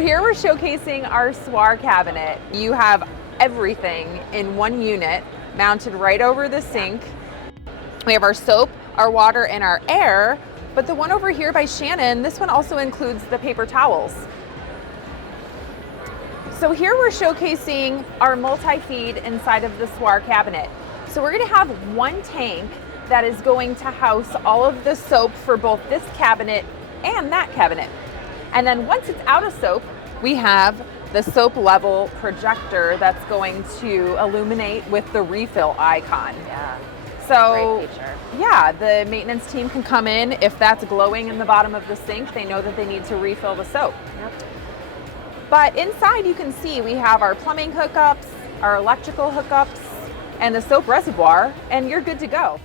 So here we're showcasing our SWAR cabinet. You have everything in one unit mounted right over the sink. We have our soap, our water, and our air, but the one over here by Shannon, this one also includes the paper towels. So here we're showcasing our multi-feed inside of the SWAR cabinet. So we're gonna have one tank that is going to house all of the soap for both this cabinet and that cabinet. And then once it's out of soap, we have the soap level projector that's going to illuminate with the refill icon. Yeah. So, great feature. yeah, the maintenance team can come in. If that's glowing in the bottom of the sink, they know that they need to refill the soap. Yep. But inside you can see we have our plumbing hookups, our electrical hookups, and the soap reservoir, and you're good to go.